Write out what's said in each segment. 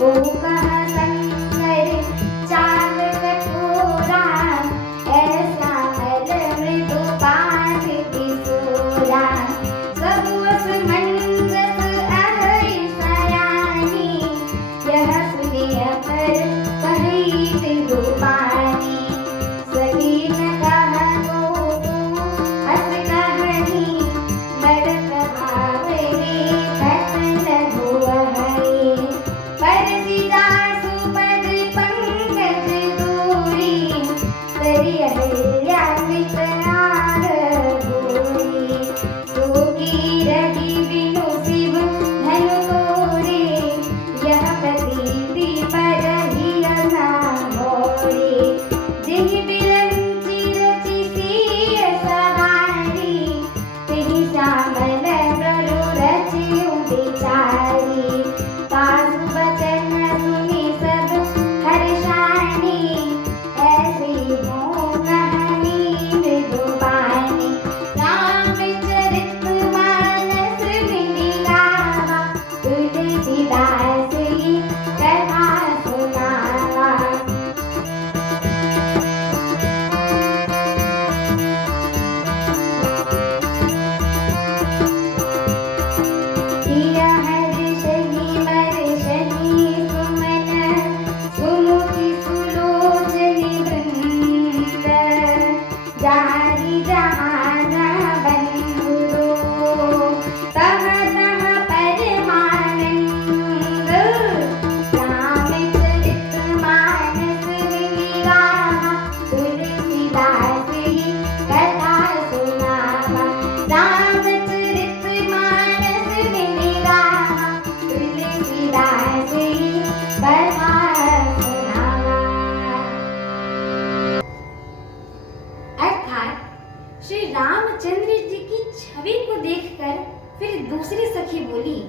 ओ कहा शंकर चाल कठोरा, ऐसा मल मृदु पाठ किशोरा। सब असमंजस अहै सयानी, यह सुने अपर कही विरूपानी। सखी न कहा को हस कहनी, बड़ प्रभाव देखत लघु अहै। परसि जासु पद पंकज दूरी, करि अहिल्याकृत आग भूरि। सूखी रही बिनु शिव धनु तोरे, यह प्रतीति परहिय ना मोरे। जेहि बिरंचि रचि सिय सवारी, तेहि श्यामल प्रभु रचिउ बिचारी। तासु बचन सुनि सब हर्षानी, ऐसी मोह कहानी मृदुबानी। रामचरित मानस मिलि गावा, तुलसीदास की कथा सुनावा। किया हर्षहि मर्षहि सुमन, सुमुखि सुलोचनि वृंद। जाहि जहाँ बंधु दो, तह तह परमानंद। रामचरित मानस मिलि गावा, तुलसीदास की कथा सुनावा। रामचरित मानस मिलि गावा, तुलसीदास की कथा सुनावा। अर्थात श्री रामचंद्र जी की छवि को देखकर फिर दूसरी सखी बोली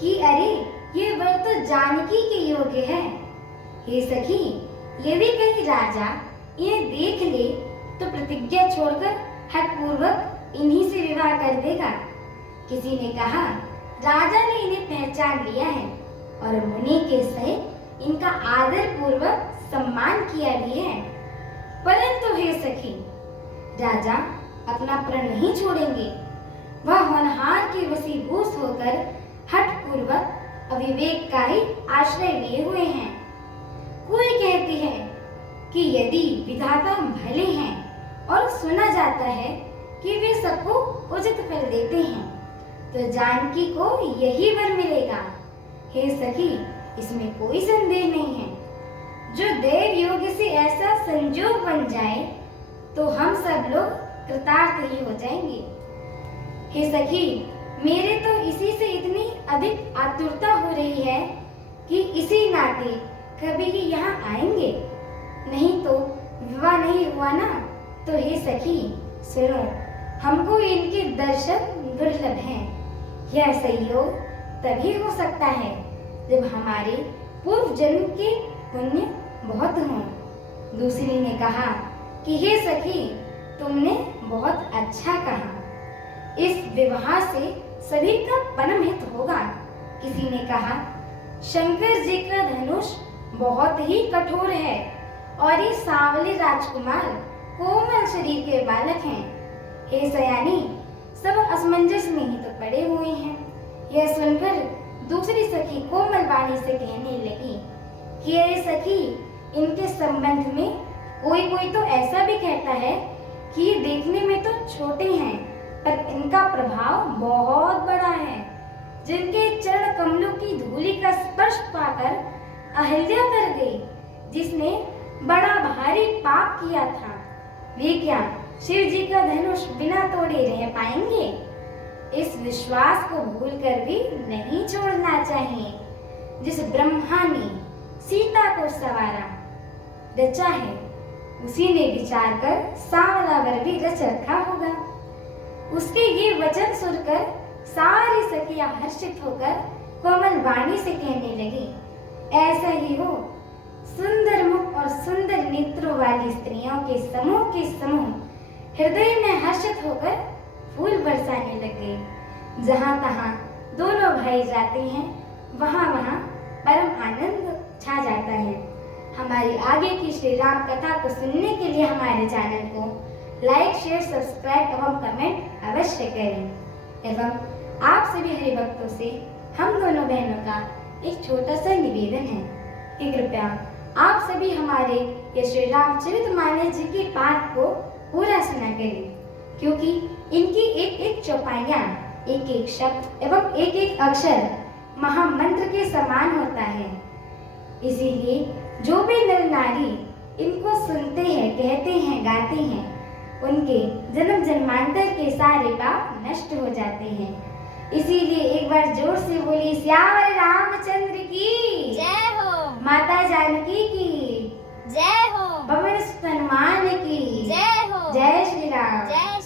कि अरे ये वर तो जानकी के योग्य है। हे सखी, यदि कहीं राजा इन्हें देख ले तो प्रतिज्ञा छोड़कर हठपूर्वक इन्हीं से विवाह कर देगा। किसी ने कहा राजा ने इन्हें पहचान लिया है और मुनि के सहित इनका आदर पूर्वक सम्मान किया भी है। परंतु हे सखी, राजा अपना प्रण नहीं छोड़ेंगे। वह होनहार के वशीभूत होकर हठपूर्वक अविवेक का ही आश्रय लिए हुए हैं। कोई कहती है कि यदि विधाता भले हैं और सुना जाता है कि वे सबको उचित फल देते हैं, तो जानकी को यही वर मिलेगा। हे सखी, इसमें कोई संदेह नहीं है। जो देव योग से ऐसा संजोग बन जाए तो हम सब लोग कृतार्थ ही हो जाएंगे। हे सखी, मेरे तो इसी से इतनी अधिक आतुरता हो रही है कि इसी नाते कभी ही यहाँ आएंगे। नहीं तो विवाह नहीं हुआ ना, तो हे सखी सुनो, हमको इनके दर्शन दुर्लभ हैं। यह संयोग तभी हो सकता है जब हमारे पूर्व जन्म के पुण्य बहुत हों। दूसरी ने कहा कि हे सखी, तुमने बहुत अच्छा कहा, इस विवाह से सभी का परम हित होगा। किसी ने कहा शंकर जी का धनुष बहुत ही कठोर है और ये सांवले राजकुमार कोमल शरीर के बालक हैं। हे सयानी, सब असमंजस में ही तो पड़े हुए हैं। यह सुनकर दूसरी सखी कोमल वाणी से कहने लगी कि अरे सखी, इनके संबंध में कोई कोई तो ऐसा भी कहता है कि ये देखने में तो छोटे हैं पर इनका प्रभाव बहुत बड़ा है। जिनके चरण कमलों की धूलि का स्पर्श पाकर अहिल्या कर गई, जिसने बड़ा भारी पाप किया था, वे क्या शिव जी का धनुष बिना तोड़े रह पाएंगे? इस विश्वास को भूलकर भी नहीं छोड़ना चाहिए। जिस ब्रह्मा ने सीता को सवारा रचा है, उसी ने विचार कर सांवला वर भी रच रखा होगा। उसके ये वचन सुनकर सारी सखियां हर्षित होकर कोमल वाणी से कहने लगी, ऐसा ही हो। सुंदर मुख और सुंदर नेत्रों वाली स्त्रियों के समूह हृदय में हर्षित होकर फूल बरसाने लग गए। जहां तहां दोनों भाई जाते हैं, वहां वहां परम आनंद छा जाता है। हमारी आगे की श्री राम कथा को सुनने के लिए हमारे चैनल को लाइक, शेयर, सब्सक्राइब एवं कमेंट अवश्य करें। एवं आप सभी हरि भक्तों से हम दोनों बहनों का एक छोटा सा निवेदन है कि कृपया आप सभी हमारे ये श्री रामचरितमानस जी के पाठ को पूरा सुना करें, क्योंकि इनकी एक एक चौपाइयाँ, एक एक शब्द एवं एक एक अक्षर महामंत्र के समान होता है। इसीलिए जो भी नर नारी इनको सुनते हैं, कहते हैं, गाते हैं, उनके जन्म जन्मांतर के सारे पाप नष्ट हो जाते हैं। इसीलिए एक बार जोर से बोली श्याम रामचंद्र की जय हो, माता जानकी की जय हो, पवन सुत हनुमान की जय हो, जय श्री राम। जय